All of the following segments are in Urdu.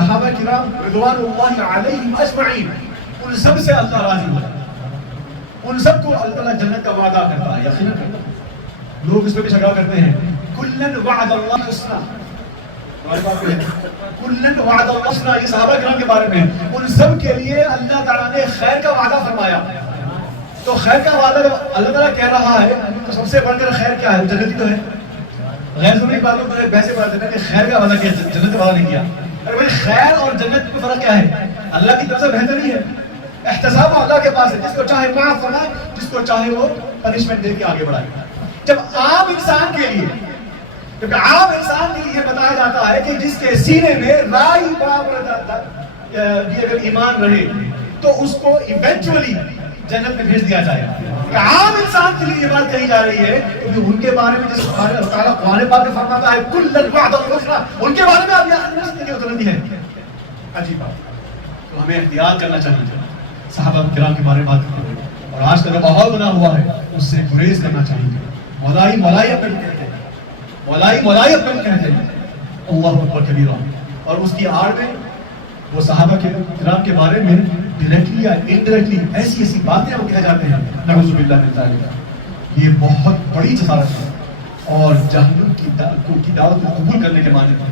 صحابہ کرام رضوان اللہ علیہم اجمعین ان سب سے اللہ راضی ہوا، ان سب کو اللہ تعالیٰ جنت کا وعدہ کرتا ہے، یقینا کرتا ہے۔ لوگ اس پہ بھی شکا کرتے ہیں کلن وعد اللہ حسنا، کلن وعد اللہ حسنا، یہ صحابہ کرام کے بارے میں ان سب کے لیے اللہ تعالیٰ نے خیر کا وعدہ فرمایا۔ تو خیر کا وعدہ اللہ تعالیٰ کہہ رہا ہے تو سب سے بڑھ کر خیر کیا ہے؟ جنت ہی تو ہے۔ غیر ضروری باتوں پر بحث بات ہے کہ خیر کا وعدہ کیا، جنت کا وعدہ نہیں کیا۔ ارے بھائی خیر اور جنت میں فرق کیا ہے؟ اللہ کی طرف سے بہتر ہی ہے، احتساب اللہ کے پاس ہے، جس کو چاہے معاف فرمائے، جس کو چاہے وہ پنشمنٹ دے کے آگے بڑھائے۔ جب عام انسان کے لیے، جب عام انسان کے لیے بتایا جاتا ہے کہ جس کے سینے میں رائی برابر یہ اگر ایمان رہے تو اس کو ایونچولی جنت میں بھیج دیا جائے گا، عام انسان کے لیے یہ بات کہی جا رہی ہے کہ ان کے بارے میں جس اللہ تعالیٰ قرآن پاک میں فرماتا ہے کل وعد الحسنی، ان کے بارے میں آپ یہ نہیں سکتے کہ اترتی ہے۔ عجیب بات، تو ہمیں احتیاط کرنا چاہیے صحابہ کرام کے بارے میں بات کرتے ہوئے، اور آج کا جو ماحول بنا ہوا ہے اس سے گریز کرنا چاہیے۔ مولائی مولائی اپنے کو کہتے ہیں، مولائی مولائی اپنے کو کہتے ہیں، اللہ اکبر کبیرہ، اور اس کی آڑ میں وہ صحابہ کرام کے بارے میں ڈائریکٹلی یا انڈائریکٹلی ایسی ایسی باتیں وہ کہہ جاتے ہیں، نعوذ باللہ من ذالک۔ یہ بہت بڑی جسارت ہے اور جہنم کی دعوت کو قبول کرنے کے معنی ہے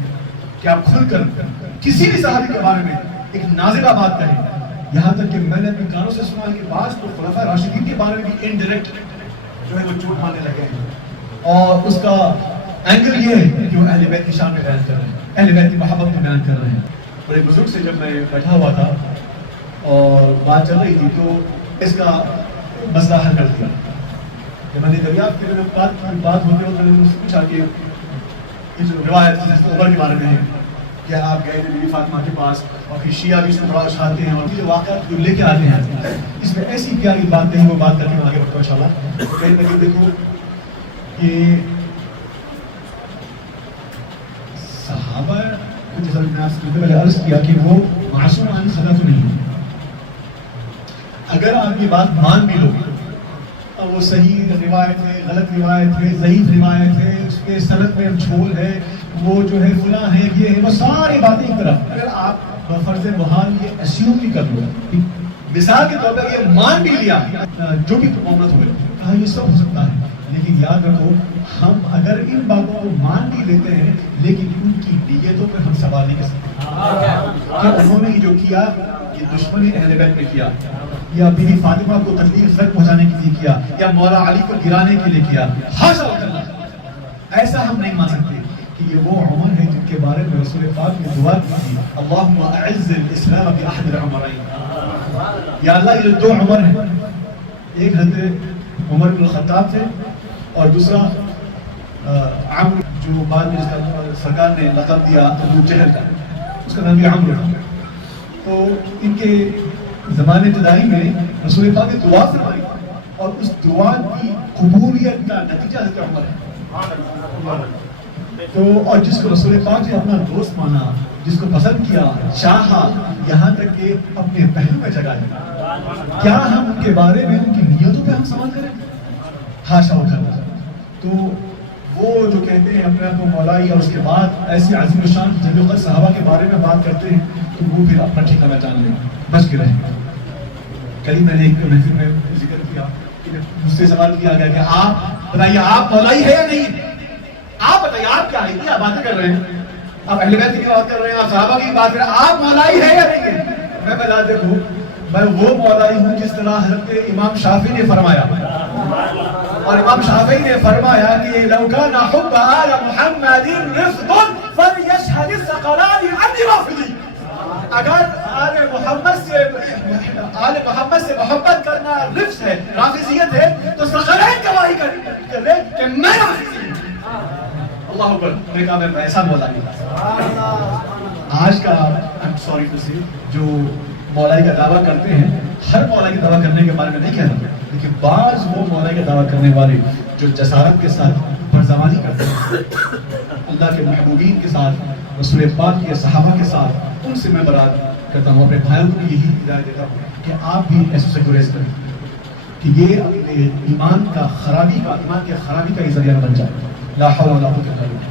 کہ آپ کھل کر کسی بھی صحابی کے بارے میں ایک نازلہ بات کہیں۔ یہاں تک کہ میں نے اپنے کانوں سے سنا کہ بعض تو خلفاء راشدین کے بارے میں بھی انڈائریکٹ جو ہے وہ چوٹ مارنے لگے ہیں، اور اس کا اینگل یہ ہے کہ وہ اہل بیت کی شان میں بیان کر رہے ہیں، اہل بیت کی محبت میں بیان کر رہے ہیں۔ اور ایک بزرگ سے جب میں بیٹھا ہوا تھا اور بات چل رہی تھی تو اس کا مسئلہ حل کر دیا کہ میں نے دریافت کی، بات ہوتے ہوتے میں نے اس سے پوچھا کہ یہ جو روایت عمر کے بارے میں ہے کہ آپ گئے تھے بی بی فاطمہ کے پاس، اور پھر شیعہ بھی اس میں بڑا اچھاتے ہیں، اور جو واقعات جو لے کے آتے ہیں اس میں ایسی پیاری بات کہیں، وہ بات کر کے آگے بڑھتا ہوں انشاءاللہ۔ کہیں نہ کہیں دیکھو کہ صحابہ کو جیسا میں نے آپ سے پہلے عرض کیا کہ وہ معصوم عن خطا تو نہیں ہے۔ اگر آپ یہ بات مان بھی لو اور وہ صحیح روایت ہے، غلط روایت ہے، ضعیف روایت ہے، اس کے سند میں جھول ہے، وہ جو ہے فلاں ہے، یہ ہے، وہ ساری باتیں ایک طرف، اگر آپ بفرض محال یہ اسیوم بھی کر لو، مثال کے طور پر یہ مان بھی لیا جو بھی معاملات ہوئے، کہا یہ سب ہو سکتا ہے، لیکن یاد رکھو ہم اگر ان باتوں کو مان بھی لیتے ہیں لیکن ان کی نیتوں پر ہم سوال نہیں کر سکتے کہ انہوں نے جو کیا یہ دشمنی اہل بیت میں کیا، یا بی بی فاطمہ کو تکلیف تک پہنچانے کے لیے کیا، یا مولا علی کو گرانے کے لیے کیا، حاشا اللہ، ایسا ہم نہیں مان سکتے کہ یہ وہ عمر ہے جن کے بارے میں رسول پاک نے دعا کی تھی، اللہم اعز الاسلام باحد العمرین، یا اللہ یہ دو عمر ہیں، ایک حضرت عمر بن الخطاب تھے اور دوسرا عمرو جو بعد میں جس کا سرکار نے لقب دیا ابو جہل کا، اس کا نام بھی عمرو ہے۔ تو ان کے زمانے ابتدائی میں رسول پاک نے دعا فرمائی اور اس دعا کی قبولیت کا نتیجہ حضرت عمر ہے۔ تو اور جس کو رسول پاک نے اپنا دوست مانا، جس کو پسند کیا، چاہا، یہاں تک کہ اپنے پہلو میں جگہ ہے، کیا ہم ان کے بارے میں ان کی نیتوں پہ ہم سوال کریں؟ حاشا وکلا۔ تو وہ جو کہتے ہیں اپنے آپ کو مولائی اور اس کے بعد ایسی عظیم الشان جب وقت صحابہ کے بارے میں بات کرتے ہیں تو وہ پھر اپنا ٹھیکہ پہچان لیں، بچ کے رہیں۔ کل میں نے ایک محفل میں ذکر کیا کہ مجھ سے سوال کیا گیا کہ آپ بتائیے آپ مولائی ہے یا نہیں؟ آپ بتائیے آپ کیا ہے؟ آپ باتیں کر رہے ہیں، آپ اہل بیت کی بات کر رہے ہیں، آپ صحابہ کی بات کر رہے ہیں، آپ مولائی ہے یا نہیں ہے؟ میں بتا دیکھوں میں وہ مولائی ہوں جس طرح حضرت امام شافعی نے فرمایا، اور امام شافعی نے فرمایا کہ لو كان حب آل محمد رفض فليشهد الثقلان عني رافضي، اگر آل محمد سے محبت کرنا رفض ہے، رافضیت ہے، تو ثقلین گواہی کر لے کہ میں رافضی ہوں۔ اللہ اکبر۔ میں کہا میں ایسا مولائی آج کا سوری ٹو سے جو مولائی کا دعویٰ کرتے ہیں، ہر مولائی کا دعویٰ کرنے کے بارے میں نہیں کہہ رہا، لیکن بعض وہ مولائی کا دعویٰ کرنے والے جو جسارت کے ساتھ فرزوانی کرتے ہیں اللہ کے محبوبین کے ساتھ، رسول پاک کے صحابہ کے ساتھ، ان سے میں برات کرتا ہوں، اپنے بھائیوں کو بھی یہی ہدایت دیتا ہوں کہ آپ بھی ایسے سے گریز کریں کہ یہ اپنے ایمان کی خرابی کا یہ ذریعہ نہ بن جائے۔ لا حول ولا قوة الا باللہ۔